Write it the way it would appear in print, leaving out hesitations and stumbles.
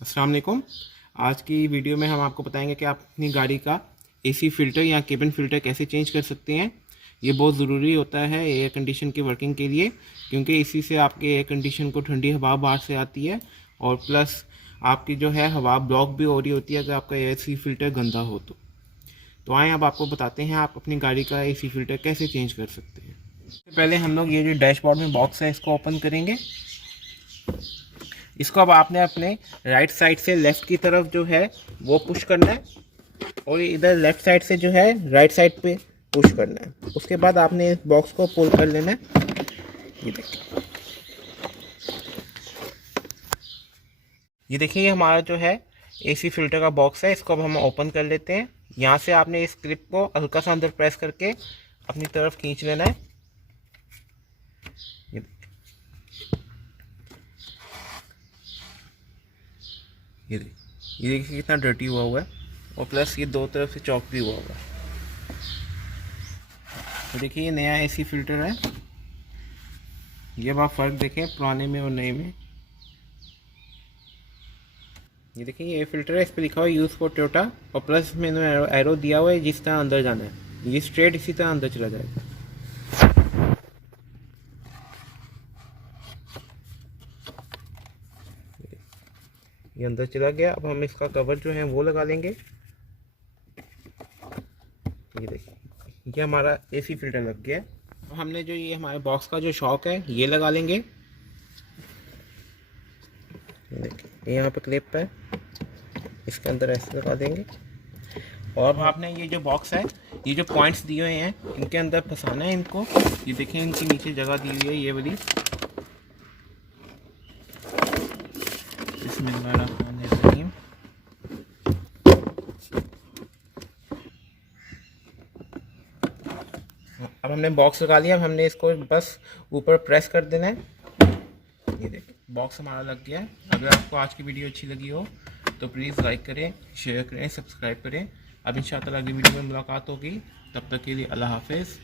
अस्सलाम वालेकुम। आज की वीडियो में हम आपको बताएंगे कि आप अपनी गाड़ी का एसी फ़िल्टर या केबिन फ़िल्टर कैसे चेंज कर सकते हैं। ये बहुत ज़रूरी होता है एयर कंडीशन की वर्किंग के लिए, क्योंकि इसी से आपके एयर कंडीशन को ठंडी हवा बाहर से आती है और प्लस आपकी जो है हवा ब्लॉक भी हो रही होती है अगर आपका एसी फ़िल्टर गंदा हो तो आएँ अब आपको बताते हैं आप अपनी गाड़ी का एसी फ़िल्टर कैसे चेंज कर सकते हैं। सबसे पहले हम लोग ये जो डैशबोर्ड में बॉक्स है इसको ओपन करेंगे। इसको अब आपने अपने राइट साइड से लेफ़्ट की तरफ जो है वो पुश करना है और इधर लेफ़्ट साइड से जो है राइट साइड पे पुश करना है। उसके बाद आपने इस बॉक्स को पुल कर लेना है। ये देखिए ये हमारा जो है एसी फिल्टर का बॉक्स है। इसको अब हम ओपन कर लेते हैं। यहाँ से आपने इस क्लिप को हल्का सा अंदर प्रेस करके अपनी तरफ खींच लेना है। ये देखिए कितना डर्टी हुआ है और प्लस ये दो तरफ से चॉक भी हुआ है। तो देखिए ये नया एसी फिल्टर है। ये अब आप फ़र्क देखें पुराने में और नए में। ये देखिए ये फिल्टर है, इस पर लिखा हुआ है यूज़ फॉर टोयोटा और प्लस में एरो दिया हुआ है जिस तरह अंदर जाना है। ये स्ट्रेट इसी तरह अंदर चला जाएगा। ये अंदर चला गया। अब हम इसका कवर जो है वो लगा लेंगे। ये देखिए ये हमारा एसी फिल्टर लग गया है। अब हमने जो ये हमारे बॉक्स का जो शॉक है ये लगा लेंगे। देखिए यहाँ पे क्लिप है, इसके अंदर ऐसे लगा देंगे और आपने ये जो बॉक्स है ये जो पॉइंट्स दिए हुए हैं इनके अंदर फंसाना है इनको। ये देखें इनके नीचे जगह दी हुई है ये वाली। बिस्मिल्लाहिर्रहमानिर्रहीम। अब हमने बॉक्स लगा लिया। अब हमने इसको बस ऊपर प्रेस कर देना है। ये देखिए बॉक्स हमारा लग गया है। अगर आपको आज की वीडियो अच्छी लगी हो तो प्लीज़ लाइक करें, शेयर करें, सब्सक्राइब करें। अब इंशाअल्लाह अगली वीडियो में मुलाकात होगी। तब तक के लिए अल्लाह हाफिज़।